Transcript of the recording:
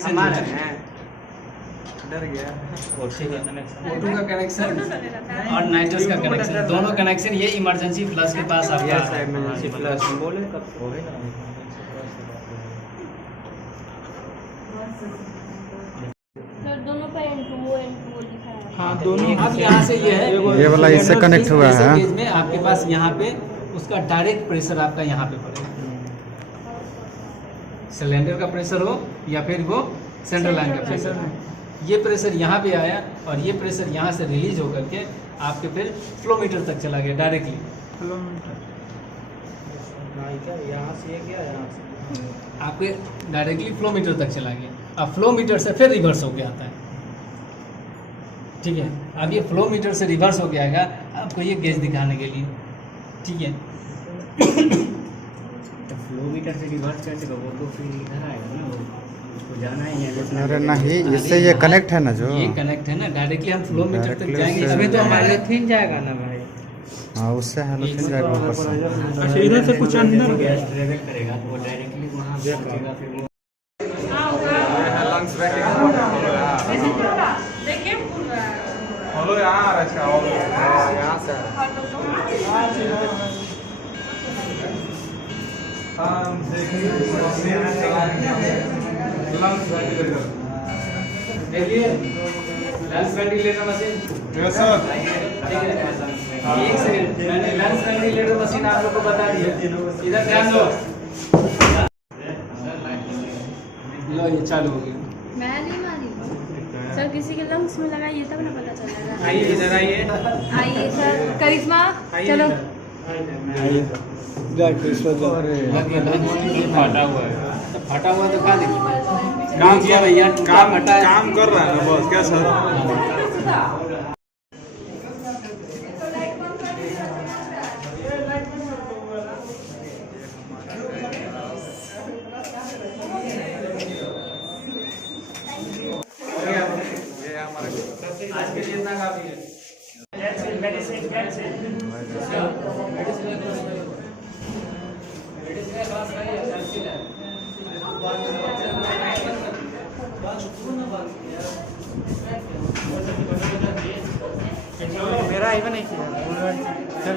हमारे हैं डर गया। फोटो का कनेक्शन और नाइट्रस का कनेक्शन, दोनों कनेक्शन ये इमरजेंसी फ्लश के पास आपका यस इमरजेंसी प्लस बोले कब हो गए ना। सर दोनों का N2 लिखा है। हाँ दोनों। अब यहाँ से ये है, ये वाला इससे कनेक्ट हुआ है। गेज में आपके पास यहाँ पे उसका डायरेक्ट प्रेशर आपका यहाँ पे पड़ेगा, सिलेंडर का प्रेशर हो या फिर वो सेंट्रल लाइन का प्रेशर हो। ये प्रेशर यहाँ पे आया और ये प्रेशर यहाँ से रिलीज होकर के आपके फिर फ्लो मीटर तक चला गया डायरेक्टली। फ्लो मीटर यहाँ से क्या यहाँ से आपके डायरेक्टली फ्लो मीटर तक चला गया। अब फ्लो मीटर से फिर रिवर्स होके आता है। ठीक है, अब ये फ्लो मीटर से रिवर्स होके आएगा आपको ये गेज दिखाने के लिए। ठीक है, तो फ्लो मीटर से रिवर्स करके वो तो फिर इधर आएगा ना, उसको जाना ही है। अरे नहीं, इससे ये कनेक्ट है ना, जो ये कनेक्ट है ना, डायरेक्टली हम फ्लो मीटर तक Directly जाएंगे। उससे- इसमें तो हमारे हैलोथिन जाएगा ना भाई। हाँ उससे हैलोथिन जाएगा ऊपर से। अच्छा इधर से कुछ अंदर गैस ट्रेवल करेगा तो वो डायरेक्टली वहाँ पहुँचेगा। फिर वो हेलो यार, अच्छा यहाँ से lungs ventilator machine. Yes sir. एक सेकंड, मैंने लंग्स वेंटिलेटर मशीन आप लोग को बता दिया। इधर ध्यान दो। लो ये चालू हो गया। मैं नहीं मारी सर, किसी के लंग्स में लगाइए तब ना पता चलेगा। आइए इधर आइए। आइए सर, करिश्मा चलो। फटा हुआ है, तो फटा हुआ तो खा देखिए। काम किया भैया, काम काम कर रहा है ना बस, क्या सर? आज के लिए इतना काफी है। मेरा इवन नहीं किया। चल